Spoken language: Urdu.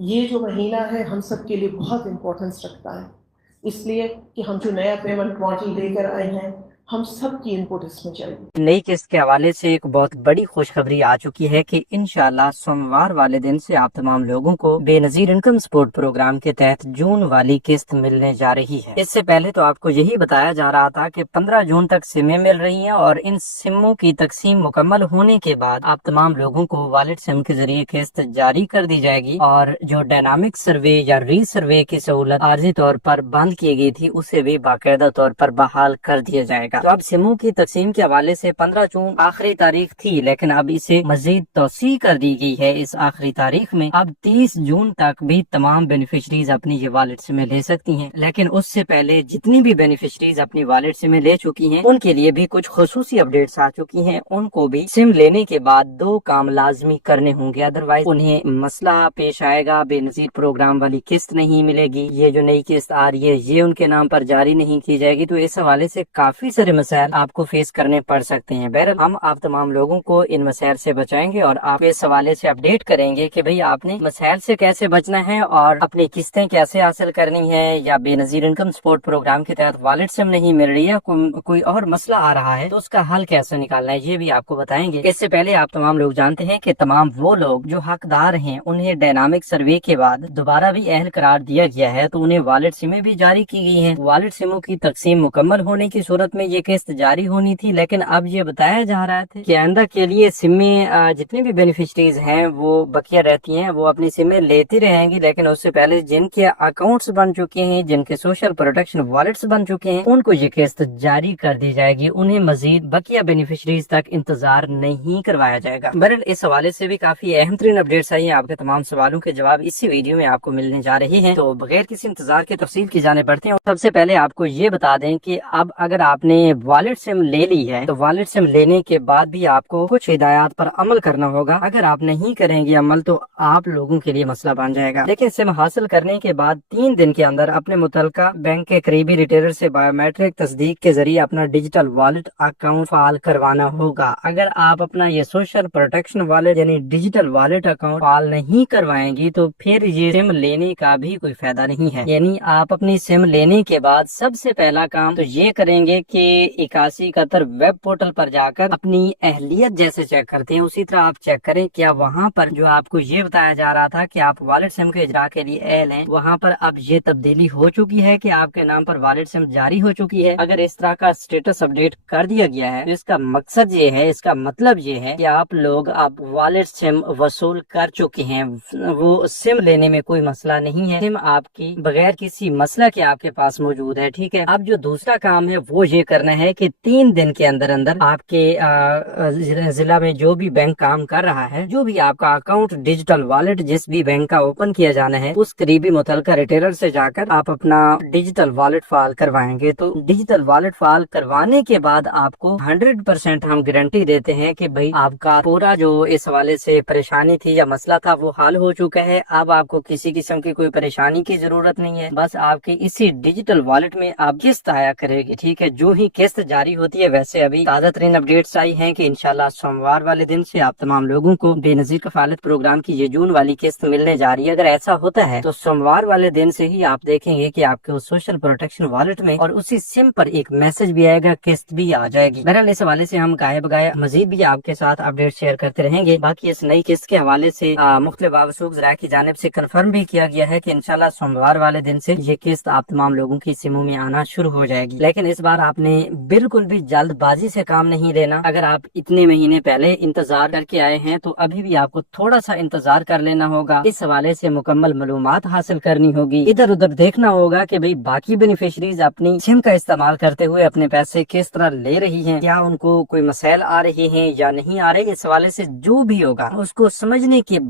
یہ جو مہینہ ہے ہم سب کے لیے بہت امپورٹنس رکھتا ہے، اس لیے کہ ہم جو نیا پیمنٹ ماڈل لے کر آئے ہیں ہم سب کی انپٹ اس میں چاہیے۔ نئی قسط کے حوالے سے ایک بہت بڑی خوشخبری آ چکی ہے کہ انشاءاللہ سوموار والے دن سے آپ تمام لوگوں کو بے نظیر انکم سپورٹ پروگرام کے تحت جون والی قسط ملنے جا رہی ہے۔ اس سے پہلے تو آپ کو یہی بتایا جا رہا تھا کہ 15 جون تک سمیں مل رہی ہیں اور ان سموں کی تقسیم مکمل ہونے کے بعد آپ تمام لوگوں کو والٹ سم کے ذریعے قسط جاری کر دی جائے گی، اور جو ڈائنامک سروے یا ری سروے کی سہولت عارضی طور پر بند کی گئی تھی اسے بھی باقاعدہ طور پر بحال کر دیا جائے گا۔ تو اب سموں کی تقسیم کے حوالے سے 15 جون آخری تاریخ تھی، لیکن اب اسے مزید توسیع کر دی گئی ہے۔ اس آخری تاریخ میں اب 30 جون تک بھی تمام بینیفیشریز اپنی یہ والٹ سمیں لے سکتی ہیں، لیکن اس سے پہلے جتنی بھی بینیفیشریز اپنی والٹ سمیں لے چکی ہیں ان کے لیے بھی کچھ خصوصی اپڈیٹس آ چکی ہیں۔ ان کو بھی سم لینے کے بعد 2 کام لازمی کرنے ہوں گے، ادروائز انہیں مسئلہ پیش آئے گا، بے نظیر پروگرام والی قسط نہیں ملے گی، یہ جو نئی قسط آ رہی ہے یہ ان کے نام پر جاری نہیں کی جائے گی۔ تو اس حوالے سے کافی سارے مسائل آپ کو فیس کرنے پڑ سکتے ہیں۔ بہرحال ہم آپ تمام لوگوں کو ان مسائل سے بچائیں گے اور آپ اس حوالے سے اپڈیٹ کریں گے کہ بھئی آپ نے مسائل سے کیسے بچنا ہے اور اپنی قسطیں کیسے حاصل کرنی ہے، یا بے نظیر انکم سپورٹ پروگرام کے تحت والٹ سم نہیں مل رہی ہے، کوئی اور مسئلہ آ رہا ہے تو اس کا حل کیسے نکالنا ہے یہ بھی آپ کو بتائیں گے۔ اس سے پہلے آپ تمام لوگ جانتے ہیں کہ تمام وہ لوگ جو حقدار ہیں انہیں ڈائنامک سروے کے بعد دوبارہ بھی اہل قرار دیا گیا ہے تو انہیں والٹ سمیں بھی جاری کی گئی ہیں۔ والٹ سموں کی تقسیم مکمل ہونے کی صورت میں یہ قسط جاری ہونی تھی، لیکن اب یہ بتایا جا رہا تھا کہ آئندہ کے لیے سمیں جتنے بھی بینیفیشریز ہیں وہ بقیہ رہتی ہیں، وہ اپنی سمیں لیتی رہیں گی، لیکن اس سے پہلے جن کے اکاؤنٹس بن چکے ہیں، جن کے سوشل پروٹیکشن والٹس بن چکے ہیں، ان کو یہ قسط جاری کر دی جائے گی، انہیں مزید بقیہ بینیفیشریز تک انتظار نہیں کروایا جائے گا۔ بہرحال اس حوالے سے بھی کافی اہم ترین اپڈیٹس آئی ہیں، آپ کے تمام سوالوں کے جواب اسی ویڈیو میں آپ کو ملنے جا رہے ہیں، تو بغیر کسی انتظار کے تفصیل کی جانب بڑھتے ہیں۔ سب سے پہلے آپ کو یہ بتا دیں کہ اب اگر آپ نے والٹ سم لے لی ہے تو والٹ سم لینے کے بعد بھی آپ کو کچھ ہدایات پر عمل کرنا ہوگا۔ اگر آپ نہیں کریں گے عمل تو آپ لوگوں کے لیے مسئلہ بن جائے گا۔ لیکن سم حاصل کرنے کے بعد 3 دن کے اندر اپنے متعلقہ بینک کے قریبی ریٹیلر سے بایو میٹرک تصدیق کے ذریعے اپنا ڈیجیٹل والٹ اکاؤنٹ فعال کروانا ہوگا۔ اگر آپ اپنا یہ سوشل پروٹیکشن والٹ یعنی ڈیجیٹل والٹ اکاؤنٹ فعال نہیں کروائیں گی تو پھر یہ سم لینے کا بھی کوئی فائدہ نہیں ہے۔ یعنی آپ اپنی سم لینے کے بعد سب سے پہلا کام تو یہ کریں گے کہ 8171 ویب پورٹل پر جا کر اپنی اہلیت جیسے چیک کرتے ہیں اسی طرح آپ چیک کریں کیا وہاں پر جو آپ کو یہ بتایا جا رہا تھا کہ آپ والٹ سم کے اجرا کے لیے اہل ہیں، وہاں پر اب یہ تبدیلی ہو چکی ہے کہ آپ کے نام پر والٹ سم جاری ہو چکی ہے۔ اگر اس طرح کا سٹیٹس اپڈیٹ کر دیا گیا ہے تو اس کا مقصد یہ ہے، اس کا مطلب یہ ہے کہ آپ لوگ اب والٹ سم وصول کر چکے ہیں، وہ سم لینے میں کوئی مسئلہ نہیں ہے، سم آپ کی بغیر کسی مسئلہ کے آپ کے پاس موجود ہے، ٹھیک ہے۔ اب جو دوسرا کام ہے وہ یہ کرنا ہے کہ 3 دن کے اندر اندر آپ کے ضلع میں جو بھی بینک کام کر رہا ہے، جو بھی آپ کا اکاؤنٹ ڈیجیٹل والٹ جس بھی بینک کا اوپن کیا جانا ہے، اس قریبی متعلقہ ریٹیلر سے جا کر آپ اپنا ڈیجیٹل والٹ فعال کروائیں گے۔ تو ڈیجیٹل والٹ فعال کروانے کے بعد آپ کو 100% ہم گارنٹی دیتے ہیں کہ بھئی آپ کا پورا جو اس حوالے سے پریشانی تھی یا مسئلہ تھا وہ حل ہو چکا ہے۔ اب آپ کو کسی قسم کی کوئی پریشانی کی ضرورت نہیں ہے، بس آپ کی اسی ڈیجیٹل والٹ میں آپ قسط آیا کرے گی، ٹھیک ہے۔ جو ہی قسط جاری ہوتی ہے، ویسے ابھی تازہ ترین اپڈیٹس آئی ہیں کہ انشاءاللہ سوموار والے دن سے آپ تمام لوگوں کو بے نظیر کفالت پروگرام کی یہ جون والی قسط ملنے جا رہی ہے۔ اگر ایسا ہوتا ہے تو سوموار والے دن سے ہی آپ دیکھیں گے کہ آپ کے سوشل پروٹیکشن والٹ میں اور اسی سم پر ایک میسج بھی آئے گا، قسط بھی آ جائے گی۔ بہرحال اس حوالے سے ہم گائے بگائے مزید بھی آپ کے ساتھ اپڈیٹ شیئر کرتے رہیں گے۔ باقی اس نئی قسط کے حوالے سے مختلف موثوق ذرائع کی جانب سے کنفرم بھی کیا گیا ہے کہ انشاءاللہ سوموار والے دن سے یہ قسط آپ تمام لوگوں کی سموں میں آنا شروع ہو جائے گی۔ لیکن اس بار آپ نے بالکل بھی جلد بازی سے کام نہیں لینا۔ اگر آپ اتنے مہینے پہلے انتظار کر کے آئے ہیں تو ابھی بھی آپ کو تھوڑا سا انتظار کر لینا ہوگا، اس حوالے سے مکمل معلومات حاصل کرنی ہوگی، ادھر ادھر دیکھنا ہوگا کہ بھئی باقی بینیفیشریز اپنی سم کا استعمال کرتے ہوئے اپنے پیسے کس طرح لے رہی ہیں، کیا ان کو کوئی مسائل آ رہے ہیں یا نہیں آ رہے۔ اس حوالے سے جو بھی ہوگا اس کو سمجھنے کے